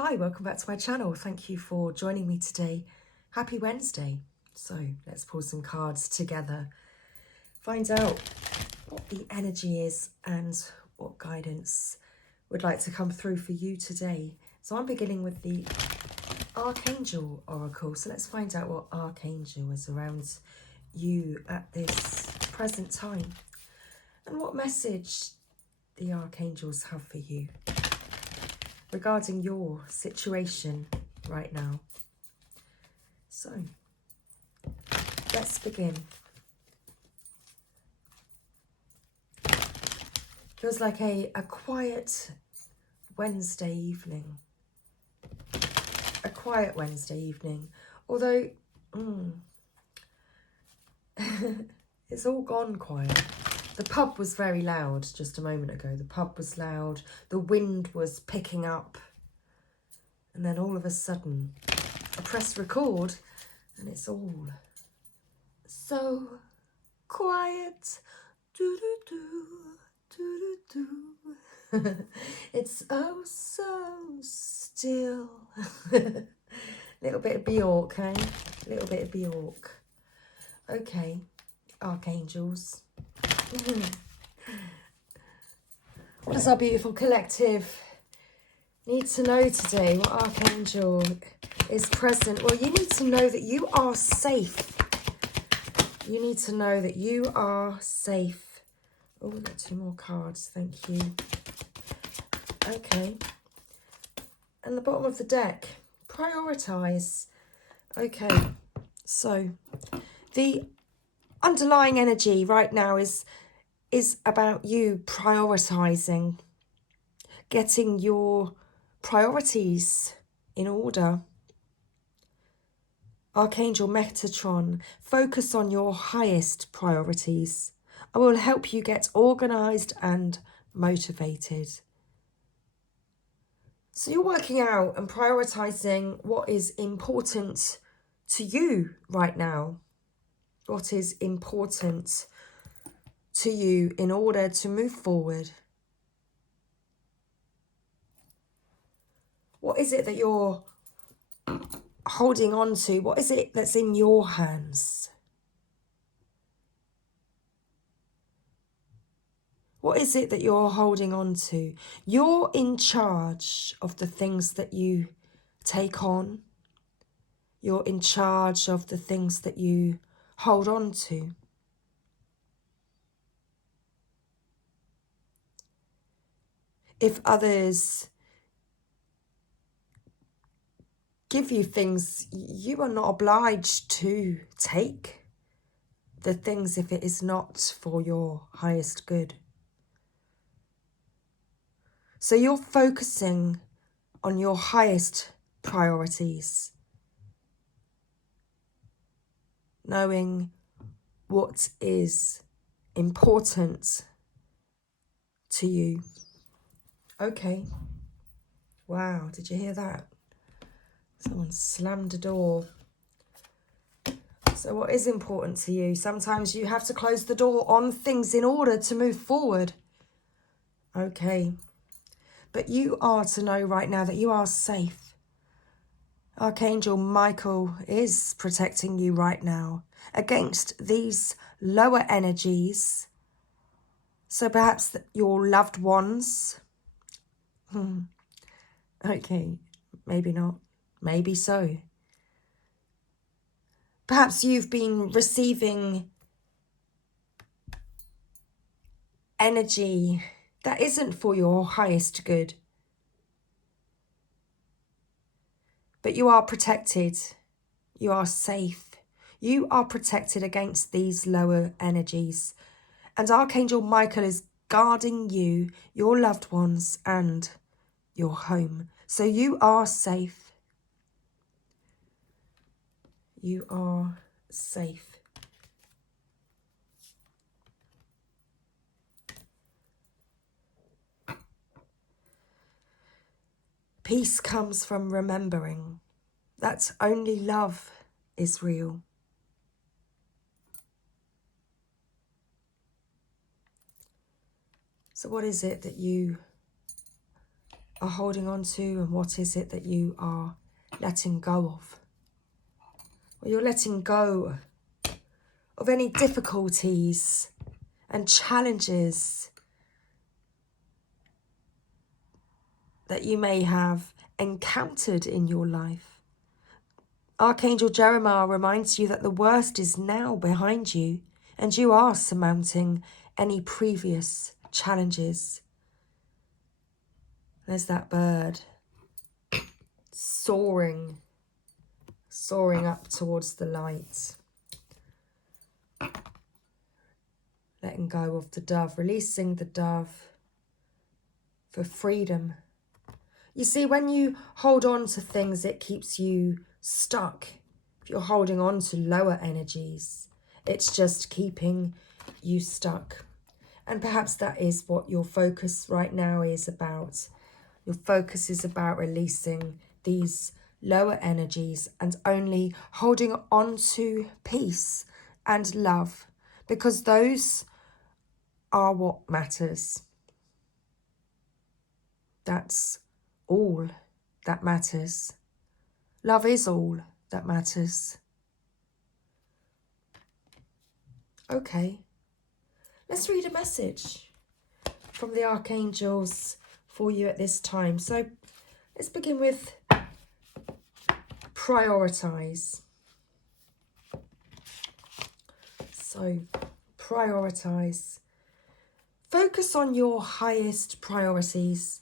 Hi, welcome back to my channel. Thank you for joining me today. Happy Wednesday. So let's pull some cards together. Find out what the energy is and what guidance would like to come through for you today. So I'm beginning with the Archangel Oracle. So let's find out what Archangel is around you at this present time. And what message the Archangels have for you regarding your situation right now. So, let's begin. Feels like a quiet Wednesday evening. A quiet Wednesday evening. Although, it's all gone quiet. The pub was very loud just a moment ago. The pub was loud. The wind was picking up. And then all of a sudden, I press record and it's all so quiet. Do-do-do, do-do-do. It's oh so still. Little bit of Bjork, eh? Little bit of Bjork. Okay, Archangels. What does our beautiful collective need to know today? What Archangel is present? Well, you need to know that you are safe. You need to know that you are safe. Oh, we've got 2 more cards. Thank you. Okay. And the bottom of the deck. Prioritize. Okay. So, the underlying energy right now is about you prioritizing, getting your priorities in order. Archangel Metatron, focus on your highest priorities. I will help you get organized and motivated. So you're working out and prioritizing what is important to you right now. What is important to you in order to move forward. What is it that you're holding on to? What is it that's in your hands? What is it that you're holding on to? You're in charge of the things that you take on. You're in charge of the things that you hold on to. If others give you things, you are not obliged to take the things if it is not for your highest good. So you're focusing on your highest priorities, knowing what is important to you. Okay. Wow, did you hear that? Someone slammed a door. So what is important to you? Sometimes you have to close the door on things in order to move forward. Okay. But you are to know right now that you are safe. Archangel Michael is protecting you right now against these lower energies. So perhaps your loved ones. Okay, maybe not. Maybe so. Perhaps you've been receiving energy that isn't for your highest good. But you are protected. You are safe. You are protected against these lower energies. And Archangel Michael is guarding you, your loved ones, and your home. So you are safe. You are safe. Peace comes from remembering that only love is real. So what is it that you are holding on to, and what is it that you are letting go of? Well, you're letting go of any difficulties and challenges that you may have encountered in your life. Archangel Jeremiah reminds you that the worst is now behind you, and you are surmounting any previous challenges. There's that bird soaring up towards the light. Letting go of the dove, releasing the dove for freedom. You see, when you hold on to things, it keeps you stuck. If you're holding on to lower energies, it's just keeping you stuck. And perhaps that is what your focus right now is about. Your focus is about releasing these lower energies and only holding on to peace and love, because those are what matters. That's all that matters. Love is all that matters. Okay, let's read a message from the archangels for you at this time. So let's begin with prioritize. So prioritize. Focus on your highest priorities.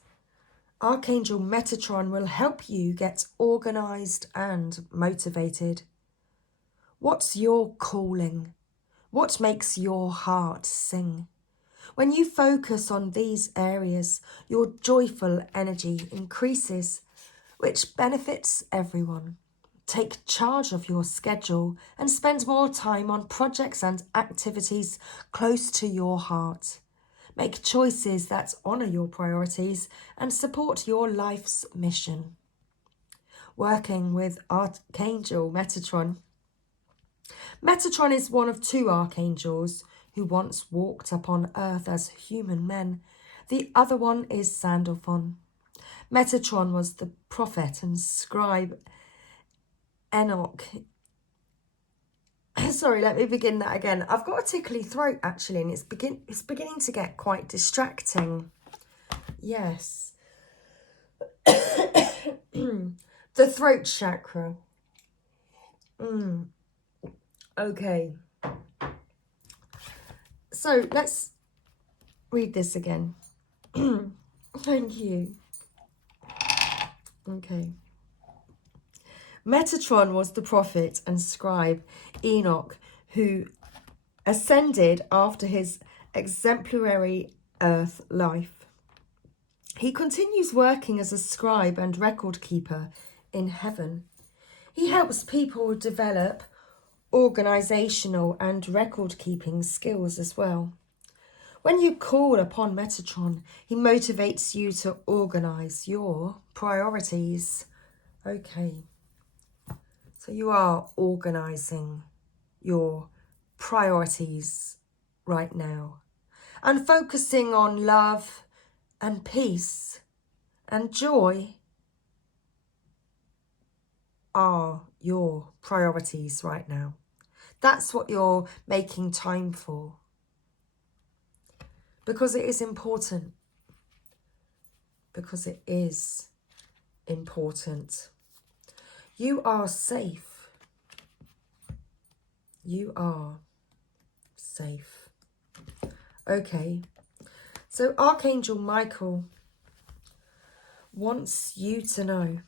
Archangel Metatron will help you get organized and motivated. What's your calling? What makes your heart sing? When you focus on these areas, your joyful energy increases, which benefits everyone. Take charge of your schedule and spend more time on projects and activities close to your heart. Make choices that honour your priorities and support your life's mission. Working with Archangel Metatron. Metatron is one of two archangels who once walked upon earth as human men. The other one is Sandalphon. Metatron was the prophet and scribe Enoch. Sorry, let me begin that again. I've got a tickly throat actually, and it's beginning to get quite distracting. Yes. The throat chakra. Okay. So let's read this again. Thank you. Okay. Metatron was the prophet and scribe Enoch, who ascended after his exemplary earth life. He continues working as a scribe and record keeper in heaven. He helps people develop organizational and record keeping skills as well. When you call upon Metatron, he motivates you to organize your priorities. Okay. So you are organising your priorities right now and focusing on love and peace and joy are your priorities right now. That's what you're making time for, because it is important. Because it is important. You are safe. You are safe. Okay. So Archangel Michael wants you to know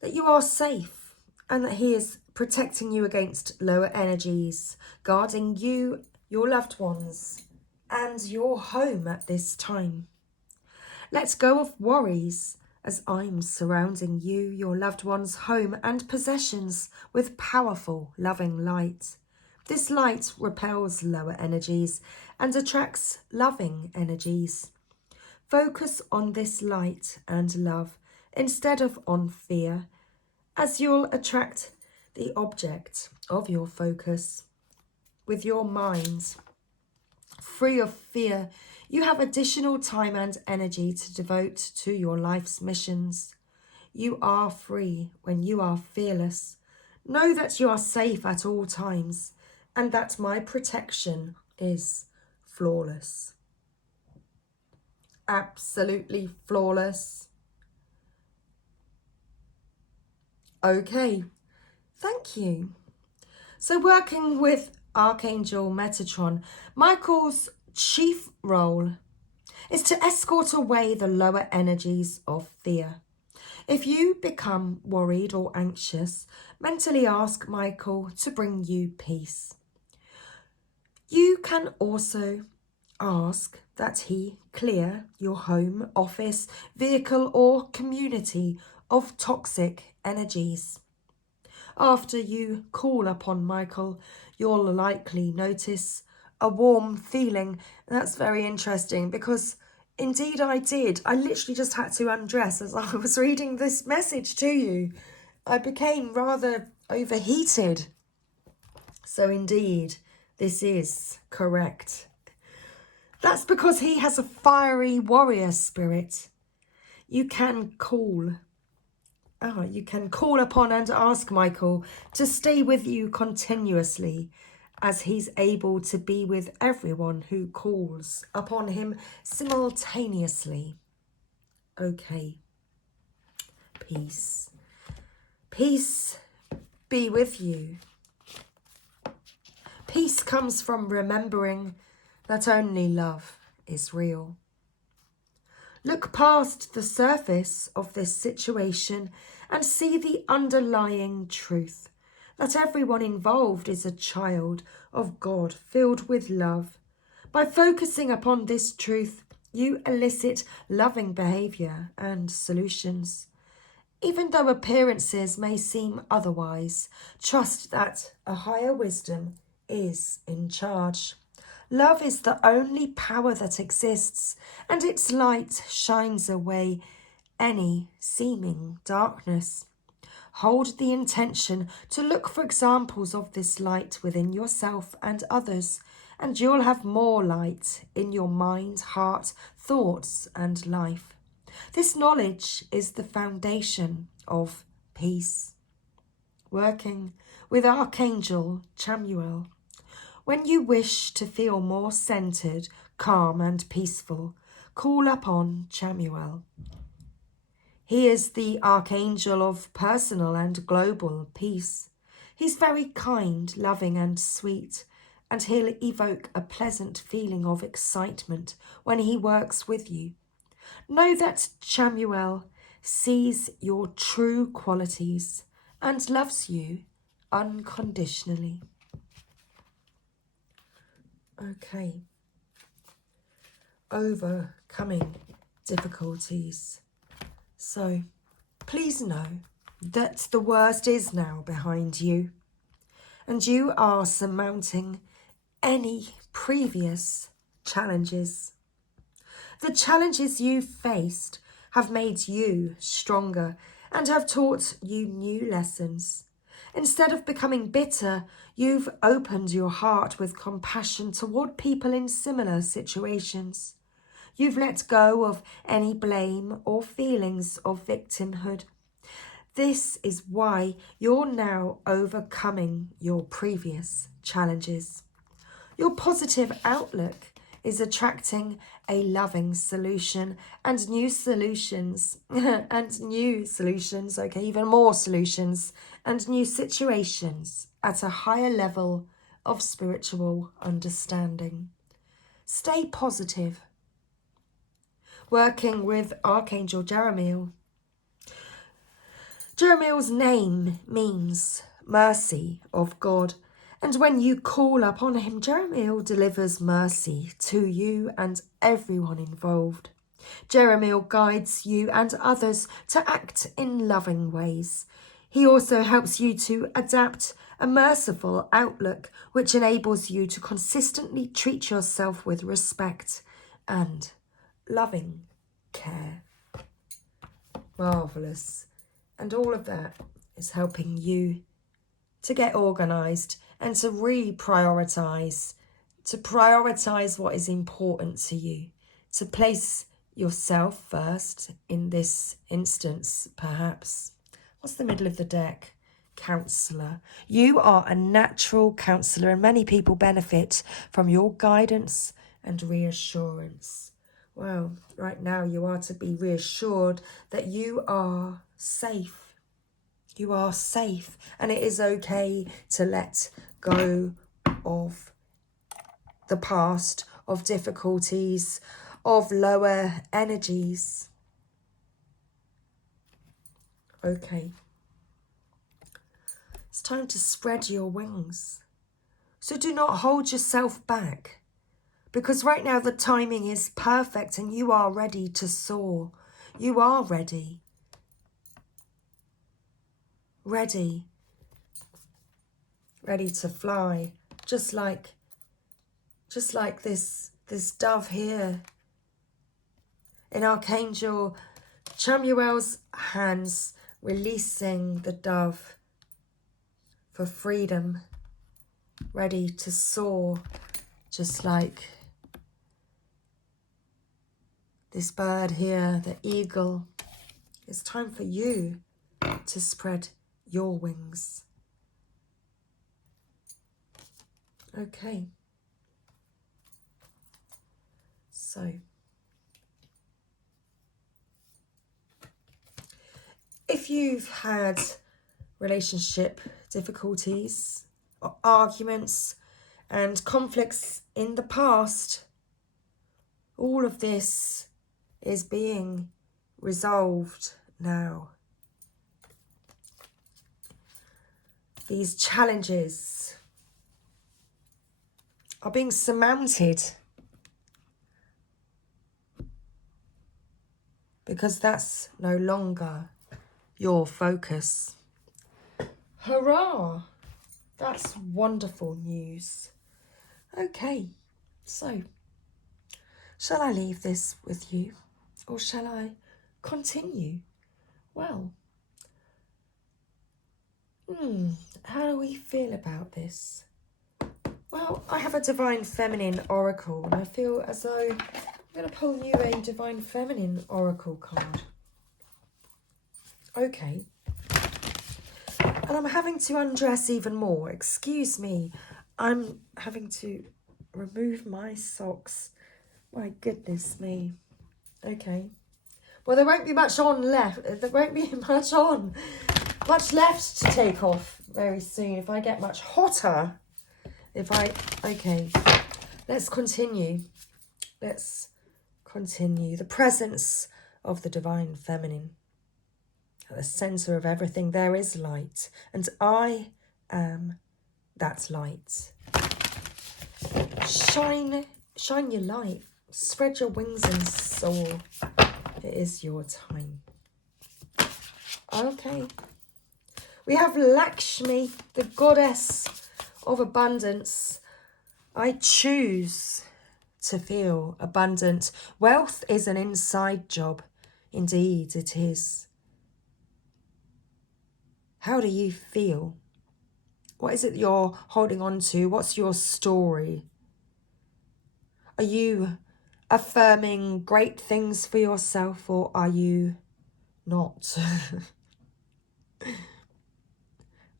that you are safe and that he is protecting you against lower energies, guarding you, your loved ones, and your home at this time. Let go of worries as I'm surrounding you, your loved ones, home and possessions with powerful, loving light. This light repels lower energies and attracts loving energies. Focus on this light and love instead of on fear, as you'll attract the object of your focus. With your mind free of fear, You have additional time and energy to devote to your life's missions. You are free when you are fearless. Know that you are safe at all times and that my protection is flawless. Absolutely flawless. Okay, thank you. So working with Archangel Metatron, Michael's chief role is to escort away the lower energies of fear. If you become worried or anxious, mentally ask Michael to bring you peace. You can also ask that he clear your home, office, vehicle or community of toxic energies. After you call upon Michael, you'll likely notice a warm feeling. That's very interesting because indeed I did. I literally just had to undress as I was reading this message to you. I became rather overheated. So indeed, this is correct. That's because he has a fiery warrior spirit. You can call upon and ask Michael to stay with you continuously, as he's able to be with everyone who calls upon him simultaneously. Okay. Peace. Peace be with you. Peace comes from remembering that only love is real. Look past the surface of this situation and see the underlying truth that everyone involved is a child of God filled with love. By focusing upon this truth, you elicit loving behaviour and solutions. Even though appearances may seem otherwise, trust that a higher wisdom is in charge. Love is the only power that exists, and its light shines away any seeming darkness. Hold the intention to look for examples of this light within yourself and others, and you'll have more light in your mind, heart, thoughts, and life. This knowledge is the foundation of peace. Working with Archangel Chamuel. When you wish to feel more centered, calm and peaceful, call upon Chamuel. He is the Archangel of personal and global peace. He's very kind, loving and sweet, and he'll evoke a pleasant feeling of excitement when he works with you. Know that Chamuel sees your true qualities and loves you unconditionally. Okay. Overcoming difficulties. So, please know that the worst is now behind you, and you are surmounting any previous challenges. The challenges you faced have made you stronger and have taught you new lessons. Instead of becoming bitter, you've opened your heart with compassion toward people in similar situations. You've let go of any blame or feelings of victimhood. This is why you're now overcoming your previous challenges. Your positive outlook is attracting a loving solution and new solutions okay, even more solutions and new situations at a higher level of spiritual understanding. Stay positive. Working with Archangel Jeremiel. Jeremiel's name means mercy of God. And when you call upon him, Jeremiel delivers mercy to you and everyone involved. Jeremiel guides you and others to act in loving ways. He also helps you to adapt a merciful outlook, which enables you to consistently treat yourself with respect and loving care. Marvellous. And all of that is helping you to get organised and to prioritise what is important to you. to place yourself first in this instance, perhaps. What's the middle of the deck? Counselor. You are a natural counselor, and many people benefit from your guidance and reassurance. Well, right now you are to be reassured that you are safe. You are safe, and it is okay to let go of the past, of difficulties, of lower energies. Okay. It's time to spread your wings. So do not hold yourself back, because right now the timing is perfect and you are ready to soar. You are ready. Ready. Ready to fly. Just like this dove here in Archangel Chamuel's hands, releasing the dove for freedom, ready to soar, just like this bird here, the eagle. It's time for you to spread your wings. Okay. So, if you've had relationship difficulties, arguments, and conflicts in the past, all of this is being resolved now. These challenges are being surmounted because that's no longer your focus. Hurrah! That's wonderful news. Okay, so shall I leave this with you, or shall I continue? Well, how do we feel about this? Well, I have a Divine Feminine Oracle, and I feel as though I'm going to pull you a Divine Feminine Oracle card. Okay. And I'm having to undress even more. Excuse me. I'm having to remove my socks. My goodness me. Okay. Well, there won't be much on left. There won't be much left to take off very soon. If I get much hotter. Okay. Let's continue. The presence of the Divine Feminine. At the centre of everything there is light, and I am that light. Shine your light, spread your wings and soar. It is your time. Okay. We have Lakshmi, the goddess of abundance. I choose to feel abundant. Wealth is an inside job. Indeed, it is. How do you feel? What is it you're holding on to? What's your story? Are you affirming great things for yourself, or are you not?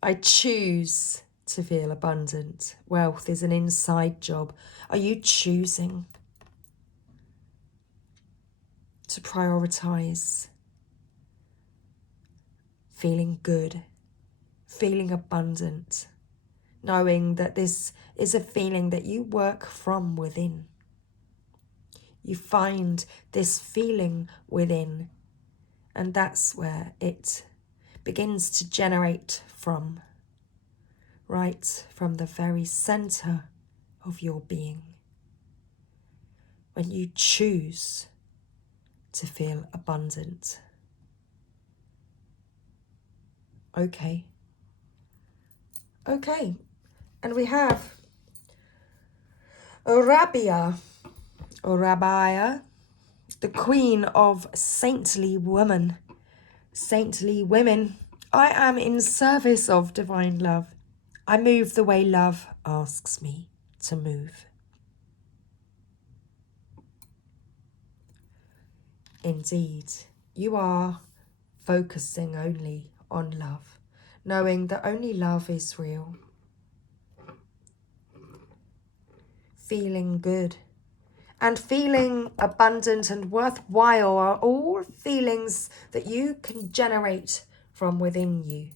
I choose to feel abundant. Wealth is an inside job. Are you choosing to prioritize feeling good, feeling abundant, knowing that this is a feeling that you work from within? You find this feeling within, and that's where it begins to generate from, right from the very center of your being. When you choose to feel abundant. Okay. And we have Rabia, or Rabia, the queen of saintly women. Saintly women, I am in service of divine love. I move the way love asks me to move. Indeed, you are focusing only on love, knowing that only love is real. Feeling good and feeling abundant and worthwhile are all feelings that you can generate from within you.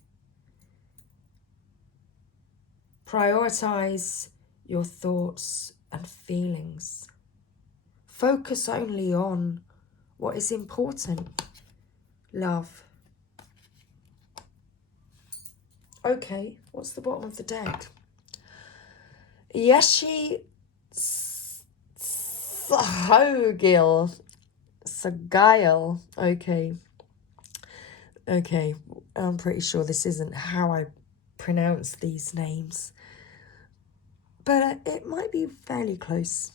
Prioritize your thoughts and feelings. Focus only on what is important. Love. Okay, what's the bottom of the deck? Yeshi Sagail. Okay, I'm pretty sure this isn't how I pronounce these names, but it might be fairly close.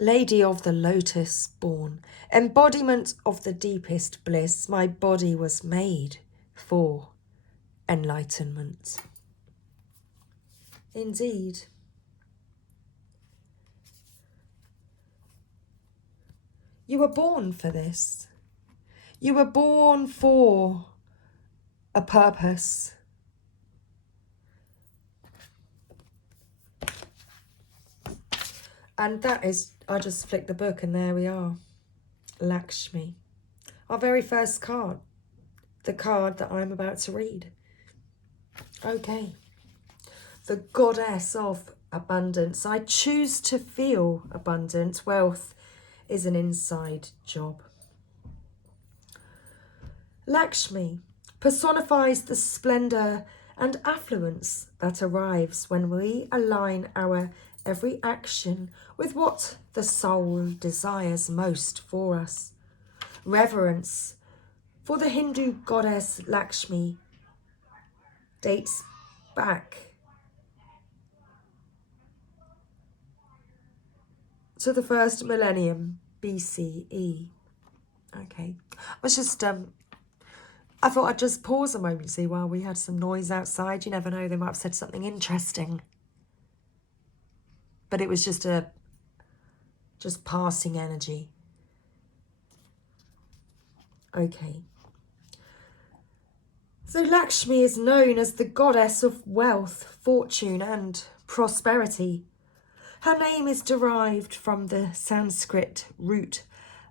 Lady of the Lotus born, embodiment of the deepest bliss, my body was made for enlightenment. Indeed. You were born for this. You were born for a purpose. And that is, I just flicked the book and there we are. Lakshmi. Our very first card. The card that I'm about to read. Okay. The goddess of abundance. I choose to feel abundant. Wealth is an inside job. Lakshmi personifies the splendor and affluence that arrives when we align our every action with what the soul desires most for us. Reverence for the Hindu goddess Lakshmi dates back to the first millennium BCE. Okay, I thought I'd just pause a moment, see, while we had some noise outside. You never know, they might have said something interesting. But it was just passing energy. Okay. So Lakshmi is known as the goddess of wealth, fortune and prosperity. Her name is derived from the Sanskrit root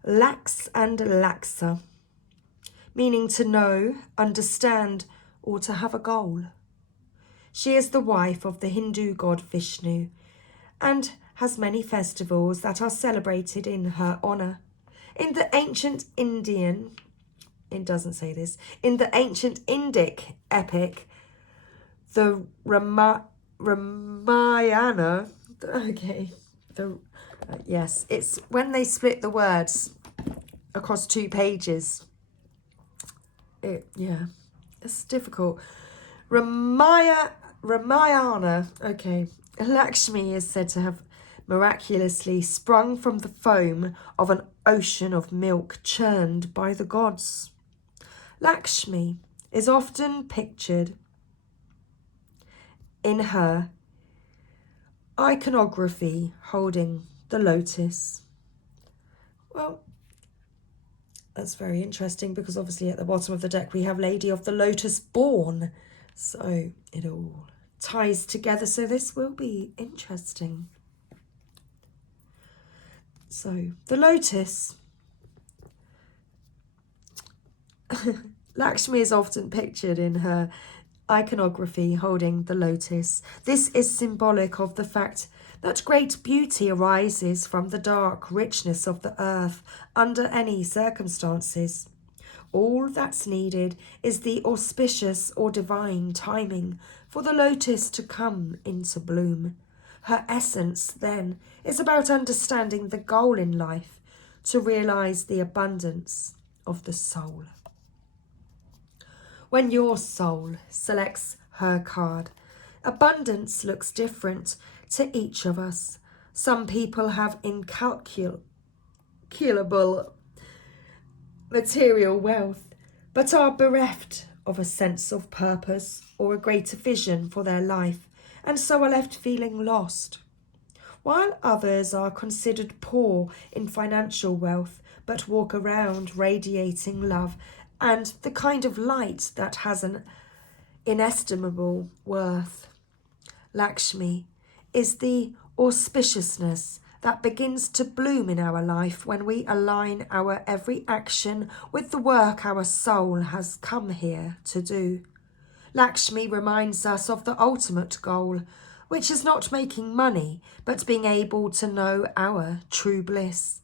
lax and laxa, meaning to know, understand, or to have a goal. She is the wife of the Hindu god Vishnu and has many festivals that are celebrated in her honour. In the ancient Indian, it doesn't say this, in the ancient Indic epic, the Ramayana, okay, yes, it's when they split the words across 2 pages. It's difficult. Ramayana, okay. Lakshmi is said to have miraculously sprung from the foam of an ocean of milk churned by the gods. Lakshmi is often pictured in her iconography holding the lotus. Well, that's very interesting because obviously at the bottom of the deck we have Lady of the Lotus born. So it all ties together. So this will be interesting. So the lotus. Lakshmi is often pictured in her iconography holding the lotus. This is symbolic of the fact that great beauty arises from the dark richness of the earth under any circumstances. All that's needed is the auspicious or divine timing for the lotus to come into bloom. Her essence, then, is about understanding the goal in life to realise the abundance of the soul. When your soul selects her card, abundance looks different to each of us. Some people have incalculable material wealth, but are bereft of a sense of purpose or a greater vision for their life, and so are left feeling lost. While others are considered poor in financial wealth, but walk around radiating love and the kind of light that has an inestimable worth. Lakshmi is the auspiciousness that begins to bloom in our life when we align our every action with the work our soul has come here to do. Lakshmi reminds us of the ultimate goal, which is not making money, but being able to know our true bliss.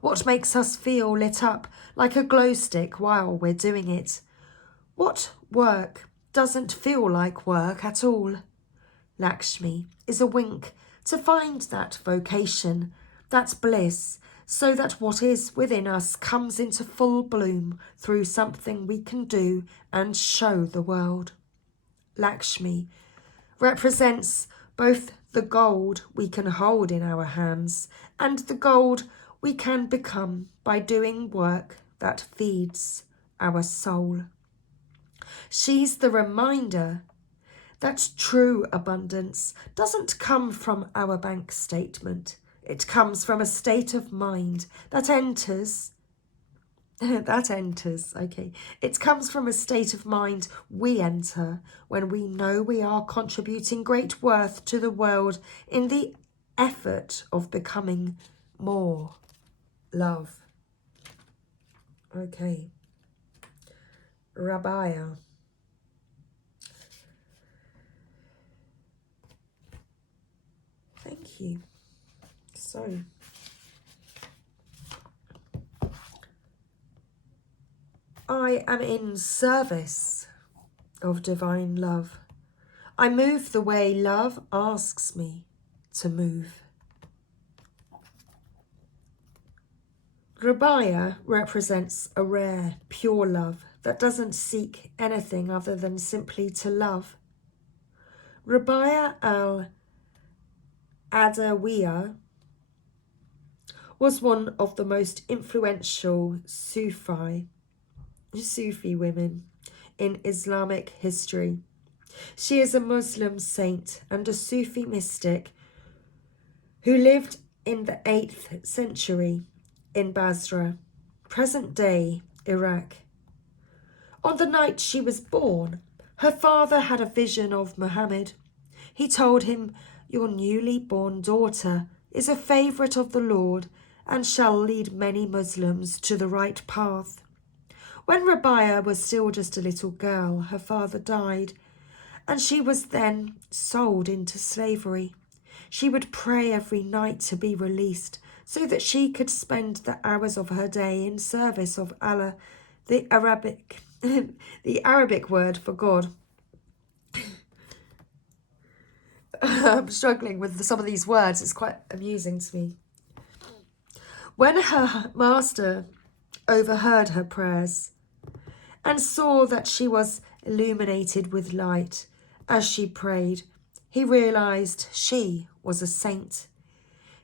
What makes us feel lit up like a glow stick while we're doing it? What work doesn't feel like work at all? Lakshmi is a wink to find that vocation, that bliss, so that what is within us comes into full bloom through something we can do and show the world. Lakshmi represents both the gold we can hold in our hands and the gold we can become by doing work that feeds our soul. She's the reminder that true abundance doesn't come from our bank statement. It comes from a state of mind that enters. It comes from a state of mind we enter when we know we are contributing great worth to the world in the effort of becoming more love. Okay. Raba. Thank you. So, I am in service of divine love. I move the way love asks me to move. Rabaya represents a rare, pure love that doesn't seek anything other than simply to love. Rabaya al-Adawiya was one of the most influential Sufi women in Islamic history. She is a Muslim saint and a Sufi mystic who lived in the 8th century in Basra, present-day Iraq. On the night she was born, her father had a vision of Muhammad. He told him, "Your newly born daughter is a favourite of the Lord and shall lead many Muslims to the right path." When Rabaya was still just a little girl, her father died, and she was then sold into slavery. She would pray every night to be released so that she could spend the hours of her day in service of Allah, the Arabic word for God. I'm struggling with some of these words. It's quite amusing to me. When her master overheard her prayers and saw that she was illuminated with light as she prayed, he realized she was a saint.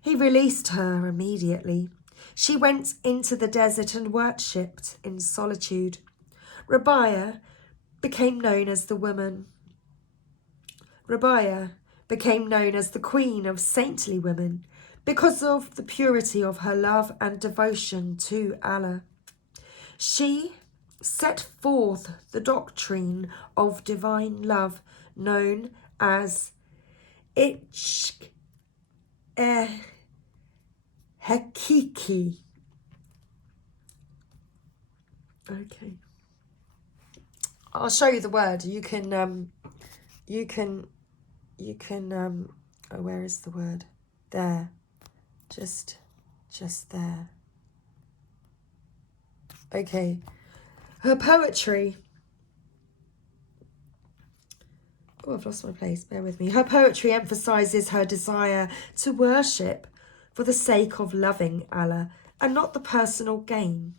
He released her immediately. She went into the desert and worshipped in solitude. Rabaya became known as the queen of saintly women because of the purity of her love and devotion to Allah. She set forth the doctrine of divine love known as Ishq Hakiki. Okay. I'll show you the word. You can oh, where is the word? There. Just there. Okay. Her poetry. Oh, I've lost my place. Bear with me. Her poetry emphasizes her desire to worship for the sake of loving Allah and not for personal gain.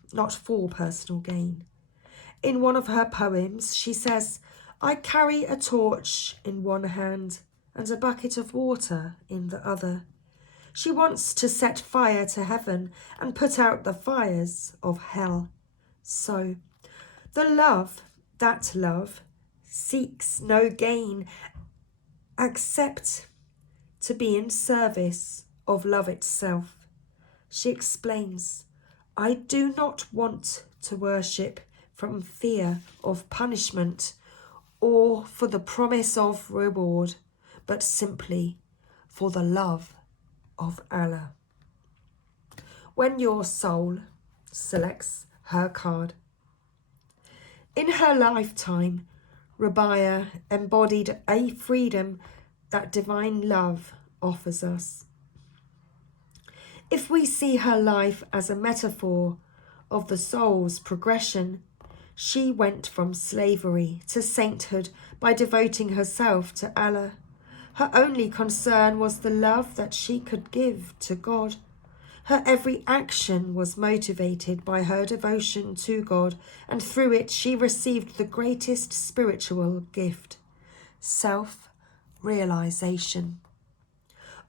In one of her poems, she says, "I carry a torch in one hand and a bucket of water in the other." She wants to set fire to heaven and put out the fires of hell. So, that love seeks no gain except to be in service of love itself. She explains, I do not want to worship from fear of punishment or for the promise of reward, but simply for the love of Allah. When your soul selects her card. In her lifetime, Raba embodied a freedom that divine love offers us. If we see her life as a metaphor of the soul's progression, she went from slavery to sainthood by devoting herself to Allah. Her only concern was the love that she could give to God. Her every action was motivated by her devotion to God, and through it she received the greatest spiritual gift, self-realization.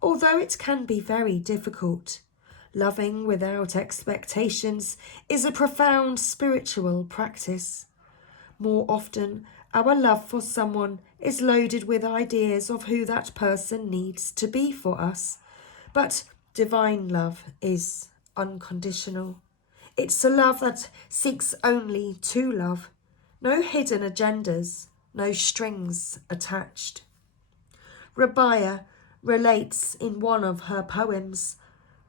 Although it can be very difficult, loving without expectations is a profound spiritual practice. More often, our love for someone is loaded with ideas of who that person needs to be for us, but divine love is unconditional. It's a love that seeks only to love, no hidden agendas, no strings attached. Raba relates in one of her poems,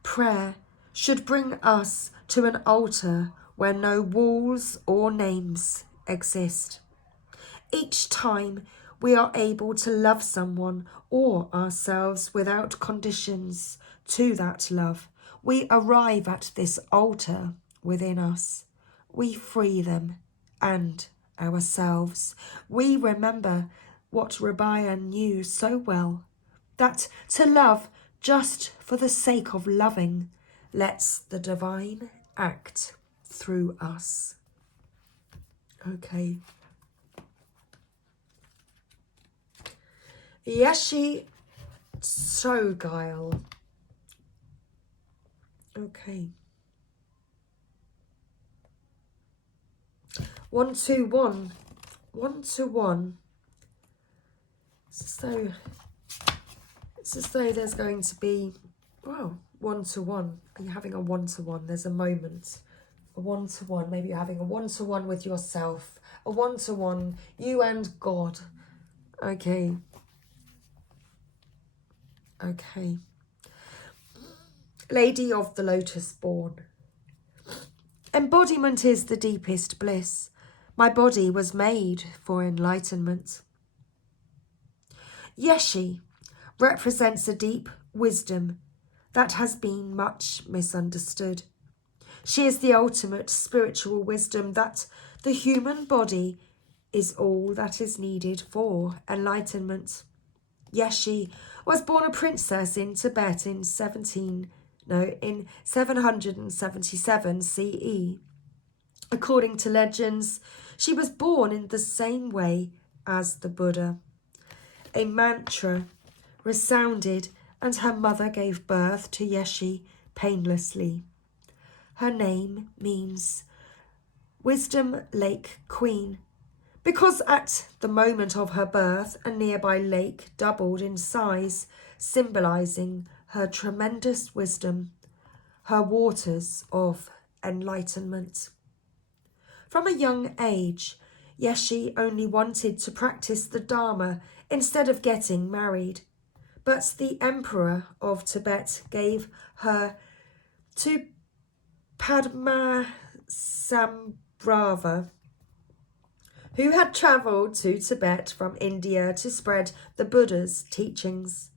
prayer should bring us to an altar where no walls or names exist. Each time we are able to love someone or ourselves without conditions to that love, we arrive at this altar within us. We free them and ourselves. We remember what Raba knew so well, that to love just for the sake of loving lets the divine act through us. Okay. Yeshi so guile. Okay. 121. 121. It's as though there's going to be, well, 1-to-1. Are you having a 1-to-1? There's a moment. A 1-to-1. Maybe you're having a 1-to-1 with yourself. A 1-to-1. You and God. Okay. Okay. Lady of the Lotus born. Embodiment is the deepest bliss. My body was made for enlightenment. Yeshi represents a deep wisdom that has been much misunderstood. She is the ultimate spiritual wisdom that the human body is all that is needed for enlightenment. Yeshi was born a princess in Tibet in 777 CE. According to legends, she was born in the same way as the Buddha. A mantra resounded and her mother gave birth to Yeshi painlessly. Her name means Wisdom Lake Queen, because at the moment of her birth, a nearby lake doubled in size, symbolizing her tremendous wisdom, her waters of enlightenment. From a young age, Yeshi only wanted to practice the Dharma instead of getting married, but the Emperor of Tibet gave her to Padmasambhava, who had travelled to Tibet from India to spread the Buddha's teachings.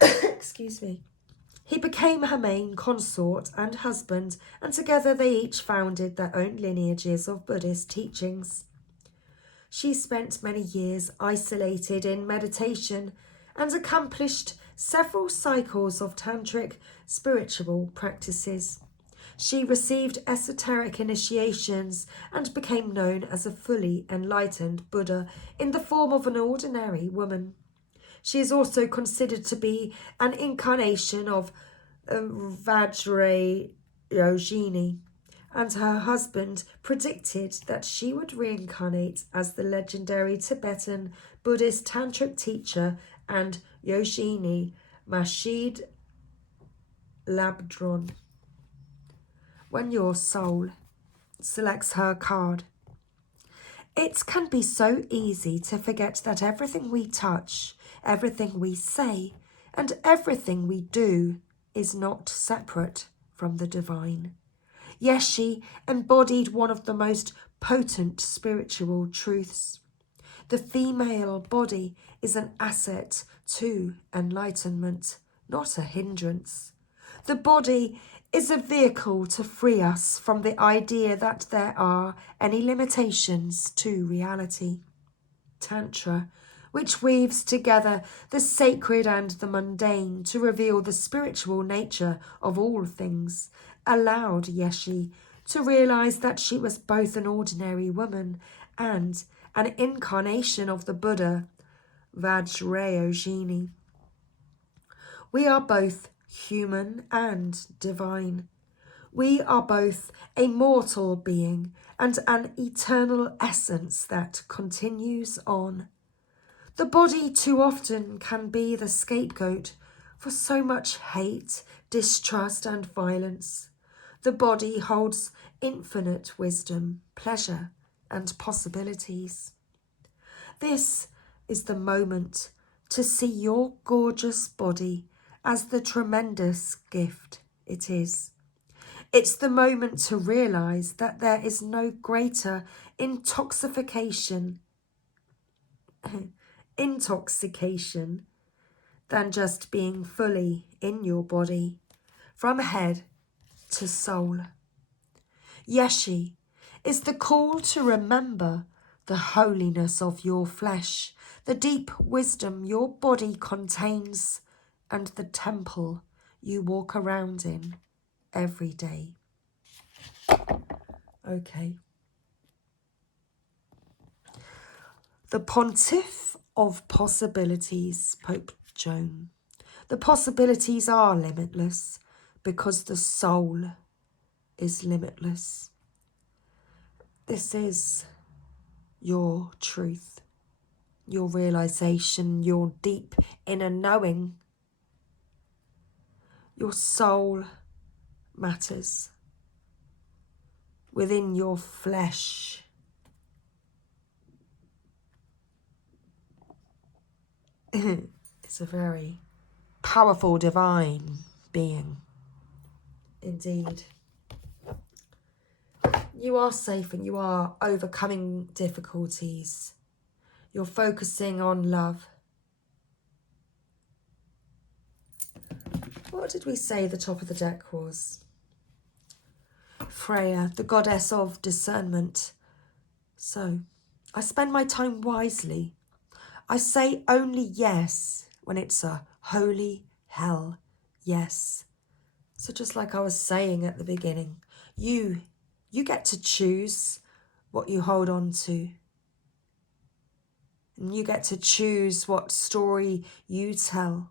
Excuse me. He became her main consort and husband, and together they each founded their own lineages of Buddhist teachings. She spent many years isolated in meditation and accomplished several cycles of tantric spiritual practices. She received esoteric initiations and became known as a fully enlightened Buddha in the form of an ordinary woman. She is also considered to be an incarnation of Vajrayogini, and her husband predicted that she would reincarnate as the legendary Tibetan Buddhist tantric teacher and yogini Mahsid Labdron. when your soul selects her card. It can be so easy to forget that everything we touch, everything we say, and everything we do is not separate from the divine. Yeshi embodied one of the most potent spiritual truths. The female body is an asset to enlightenment, not a hindrance. The body is a vehicle to free us from the idea that there are any limitations to reality. Tantra, which weaves together the sacred and the mundane to reveal the spiritual nature of all things, allowed Yeshi to realize that she was both an ordinary woman and an incarnation of the Buddha, Vajrayogini. We are both human and divine. We are both a mortal being and an eternal essence that continues on. The body too often can be the scapegoat for so much hate, distrust, and violence. The body holds infinite wisdom, pleasure, and possibilities. This is the moment to see your gorgeous body as the tremendous gift it is. It's the moment to realize that there is no greater intoxication than just being fully in your body, from head to soul. Yeshi is the call to remember the holiness of your flesh, the deep wisdom your body contains, and the temple you walk around in every day. Okay. The Pontiff of Possibilities, Pope Joan. The possibilities are limitless because the soul is limitless. This is your truth, your realization, your deep inner knowing. Your soul matters. Within your flesh, it's a very powerful divine being. Indeed. You are safe and you are overcoming difficulties. You're focusing on love. What did we say the top of the deck was? Freya, the goddess of discernment. So, I spend my time wisely. I say only yes when it's a holy hell yes. So just like I was saying at the beginning, you get to choose what you hold on to. And you get to choose what story you tell.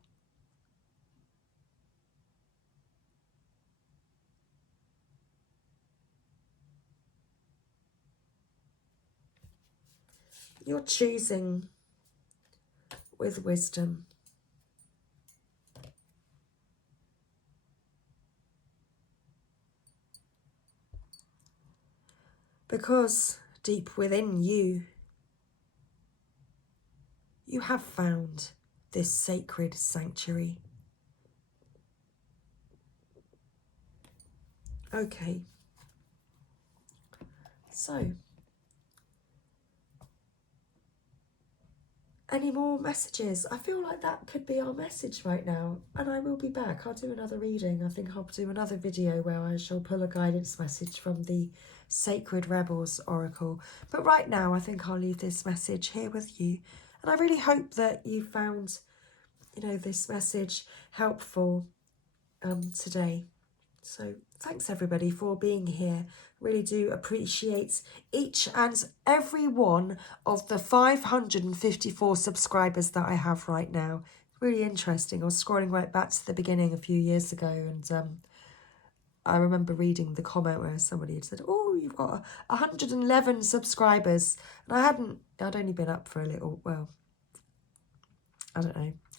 You're choosing with wisdom. Because deep within you, you have found this sacred sanctuary. Okay. So, any more messages? I feel like that could be our message right now. And I will be back. I'll do another reading. I think I'll do another video where I shall pull a guidance message from the Sacred Rebels Oracle. But right now, I think I'll leave this message here with you. And I really hope that you found, this message helpful today. So thanks everybody for being here. Really do appreciate each and every one of the 554 subscribers that I have right now. Really interesting. I was scrolling right back to the beginning a few years ago, and I remember reading the comment where somebody had said, oh, you've got 111 subscribers. And I'd only been up for a little,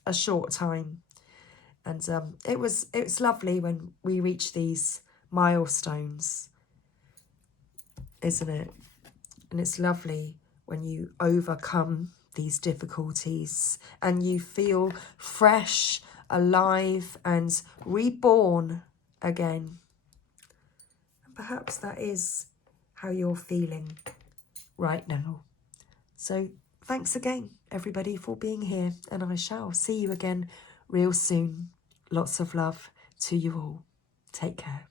a short time. And it was lovely when we reached these milestones, isn't it? And it's lovely when you overcome these difficulties and you feel fresh, alive and reborn again. And perhaps that is how you're feeling right now. So thanks again, everybody, for being here, and I shall see you again real soon. Lots of love to you all. Take care.